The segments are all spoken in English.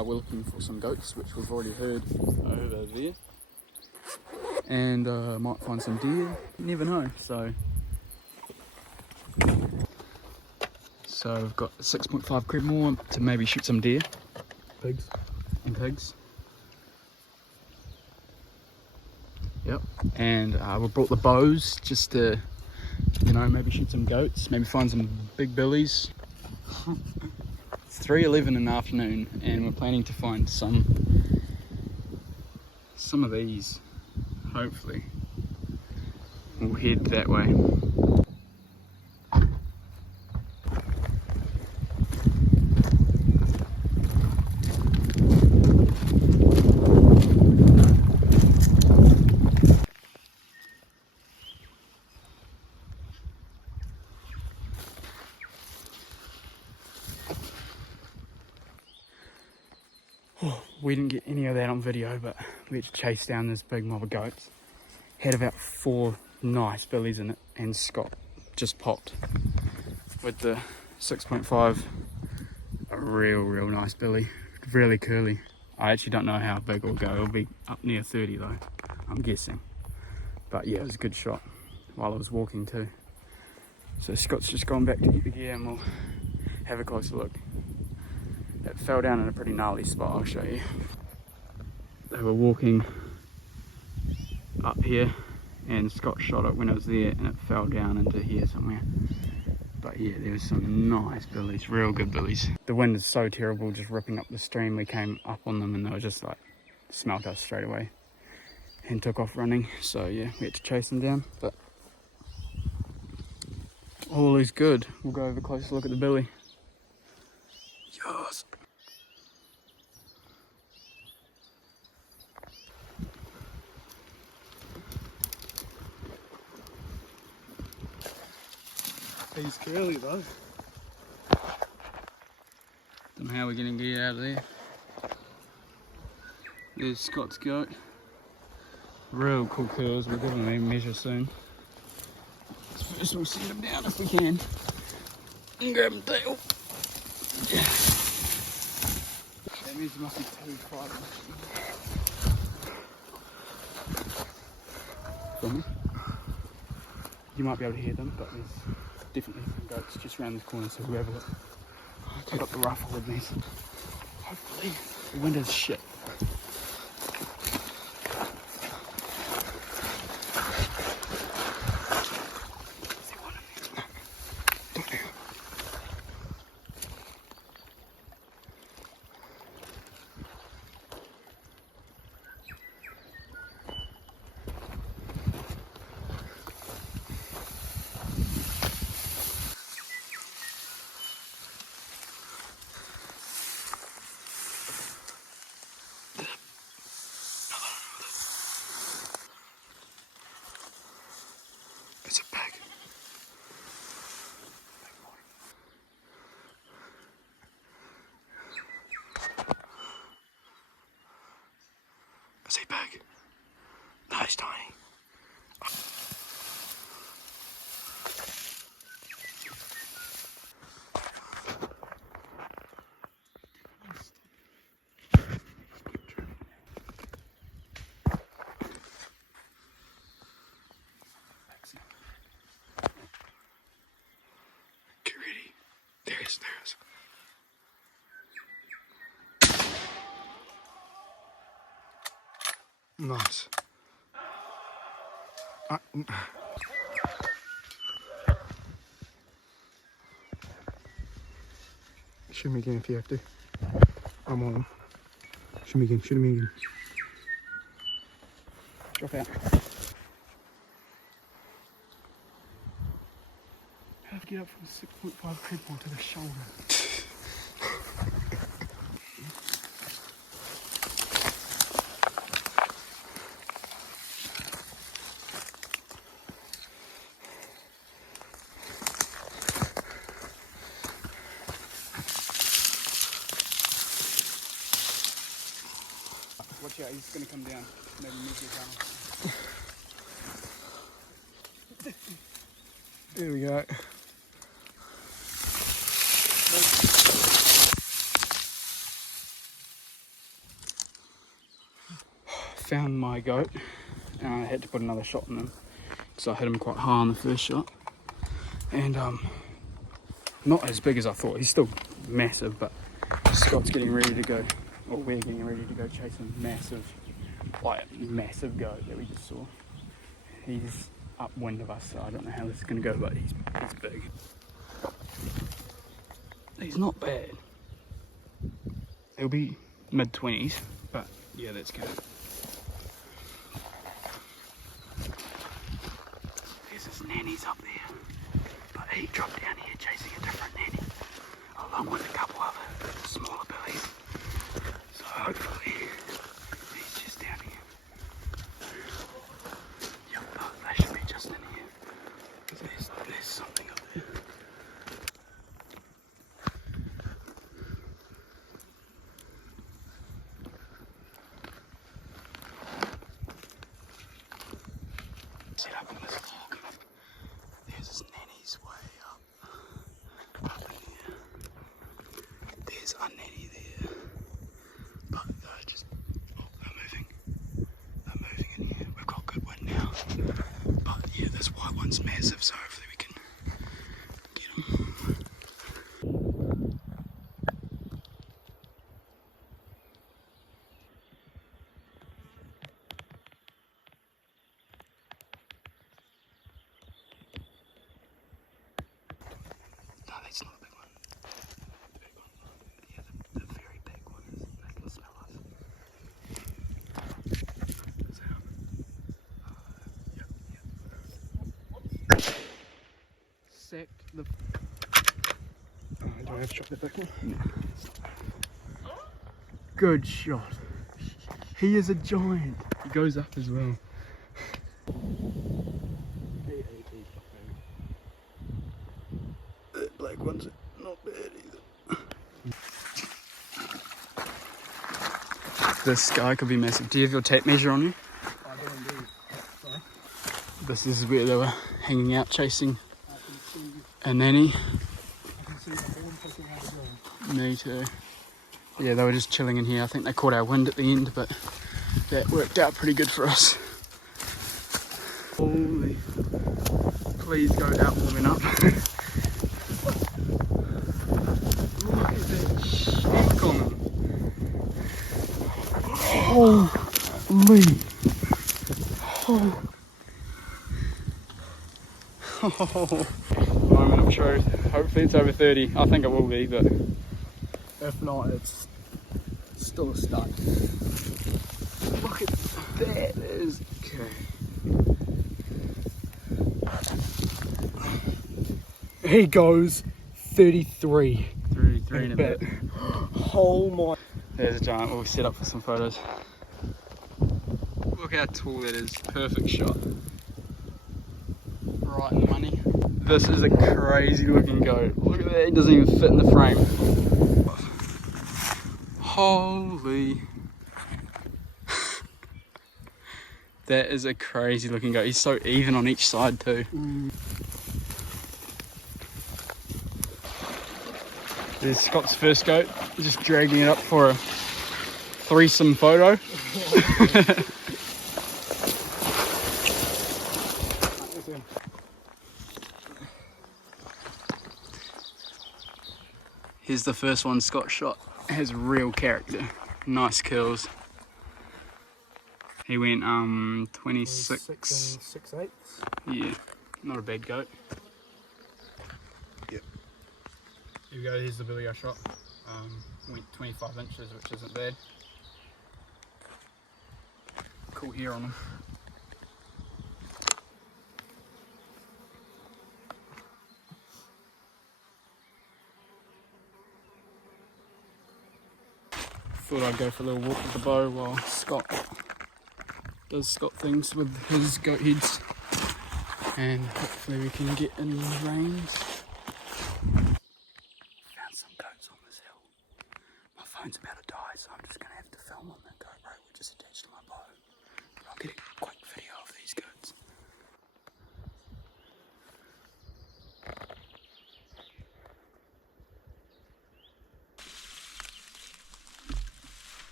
We're looking for some goats, which we've already heard over there, and might find some deer. You never know. So we've got 6.5 Creedmoor to maybe shoot some deer, pigs. Yep. And we brought the bows just to, you know, maybe shoot some goats, maybe find some big billies. It's 3:11 in the afternoon, and we're planning to find some of these. Hopefully, we'll head that way. We didn't get any of that on video, but we had to chase down this big mob of goats. Had about 4 nice billies in it, and Scott just popped with the 6.5, a real nice billy, really curly. I actually don't know how big it'll go. It'll be up near 30 though, I'm guessing. But yeah, it was a good shot while I was walking too. So Scott's just gone back to get the gear, and we'll have a closer look. It fell down in a pretty gnarly spot, I'll show you. They were walking up here, and Scott shot it when it was there, and it fell down into here somewhere. But yeah, there was some nice billies, real good billies. The wind is so terrible, just ripping up the stream. We came up on them and they were just like, smelt us straight away and took off running. So yeah, we had to chase them down, but all is good. We'll go have a closer look at the billy. Yes. He's curly though. Don't know how we're gonna get out of there. There's Scott's goat. Real cool curls. We're giving them a measure soon. First we'll send him down if we can. And grab him tail. Yeah. That means there must be 2 fighters. Filming. You might be able to hear them, but there's definitely some goats just around this corner, so whoever take up the rifle with me. Hopefully the wind is shit. It's a pig. Is he big? No, he's tiny. Get ready. There he is. Nice. Shoot me again if you have to. I'm on him. Shoot me again. Drop out. How to get up from 6.5 Creedmoor to the shoulder? watch out, he's going to come down. Maybe move your gun. There we go. Found my goat, and I had to put another shot in him because I hit him quite high on the first shot. And not as big as I thought. He's still massive, but Scott's getting ready to go, or we're getting ready to go chase a massive goat that we just saw. He's upwind of us, so I don't know how this is going to go, but he's big. He's not bad. He'll be mid-20s, but yeah, that's good. There's his nannies up there, but he dropped down here chasing a different nanny, along with a couple other smaller billies. So hopefully he's just down here. Yep, they should be just in here. There's something up there. Set up on this log. There's his nanny's way up in here. There's a nanny there. But they're just, they're moving. They're moving in here. We've got good wind now. But yeah, this white one's massive, so hopefully we can get him. No, that's not a big one. The big one. Yeah, the very big one is. They can smell us. Is that him? Yep. Sacked the. Oh, do I have to shot the big one? No. Good shot. He is a giant. He goes up as well. That black one's not bad either. This guy could be massive. Do you have your tape measure on you? I do indeed. Sorry. This is where they were hanging out chasing I can see, a nanny. I can see the horn pushing out of the Me too. Yeah, they were just chilling in here. I think they caught our wind at the end, but that worked out pretty good for us. Holy. Please go out warming up. Look at that shack on him. Holy. Oh. Moment of truth. Hopefully it's over 30. I think it will be, but If not, it's still a start. look at that. Is okay. He goes 33. 33 in a bit. Oh my. There's a giant. We'll set up for some photos. Look how tall that is. Perfect shot. Right in the money. This is a crazy looking goat. Look at that. He doesn't even fit in the frame. Holy. That is a crazy looking goat. He's so even on each side too. There's Scott's first goat. Just dragging it up for a threesome photo. Here's the first one Scott shot. Has real character. Nice kills. He went 26. 6/8. Yeah, not a bad goat. Yep. Here we go, here's the billy I shot. Went 25 inches, which isn't bad. Cool hair on him. Thought I'd go for a little walk with the bow while Scott does Scott things with his goat heads, and hopefully we can get in range. Found some goats on this hill. My phone's about to die, so I'm just going to have to film on the GoPro, which is attached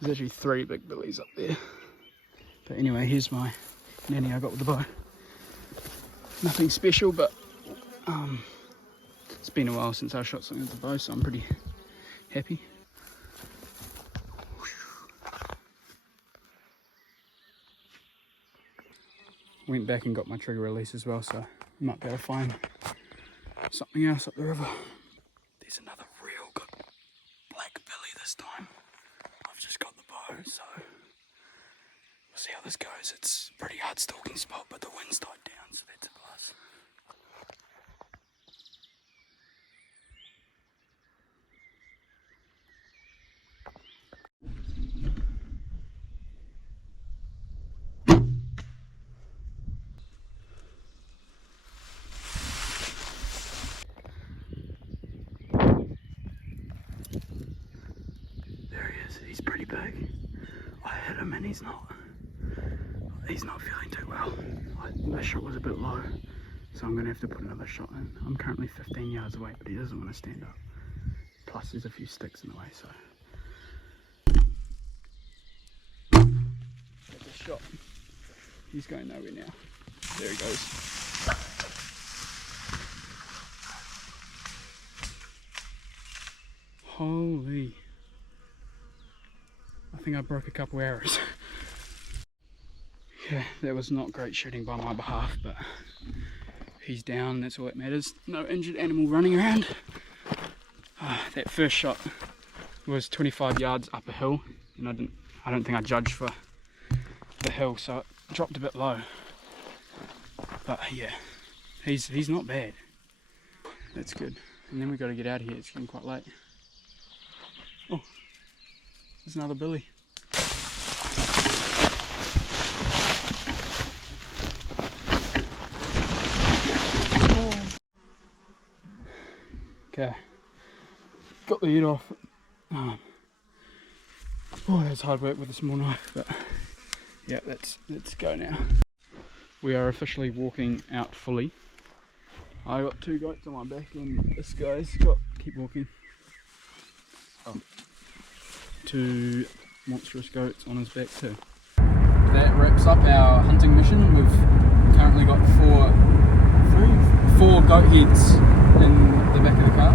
There's actually 3 big billies up there. But anyway, here's my nanny I got with the bow. Nothing special, but it's been a while since I shot something with the bow, so I'm pretty happy. Went back and got my trigger release as well, so I might be able to find something else up the river. There's another real good black billy this time. I've just got the bow, so we'll see how this goes. It's a pretty hard stalking spot, but the wind's died down, so that's a plus. He's pretty big. I hit him and he's not feeling too well. My shot was a bit low, so I'm going to have to put another shot in. I'm currently 15 yards away, but he doesn't want to stand up. Plus there's a few sticks in the way, so. That's a shot. He's going nowhere now. There he goes. Holy. I think I broke a couple arrows. Yeah, that was not great shooting by my behalf, but he's down, that's all that matters. No injured animal running around. That first shot was 25 yards up a hill, and I don't think I judged for the hill, so it dropped a bit low. But yeah, he's not bad. That's good. And then we got to get out of here, it's getting quite late. Oh, there's another billy. Okay, got the head off. Oh, that's hard work with a small knife, but yeah, let's go now. We are officially walking out fully. I got 2 goats on my back, and this guy's got, keep walking. Oh, 2 monstrous goats on his back too. That wraps up our hunting mission. We've currently got 4 goat heads in the back of the car.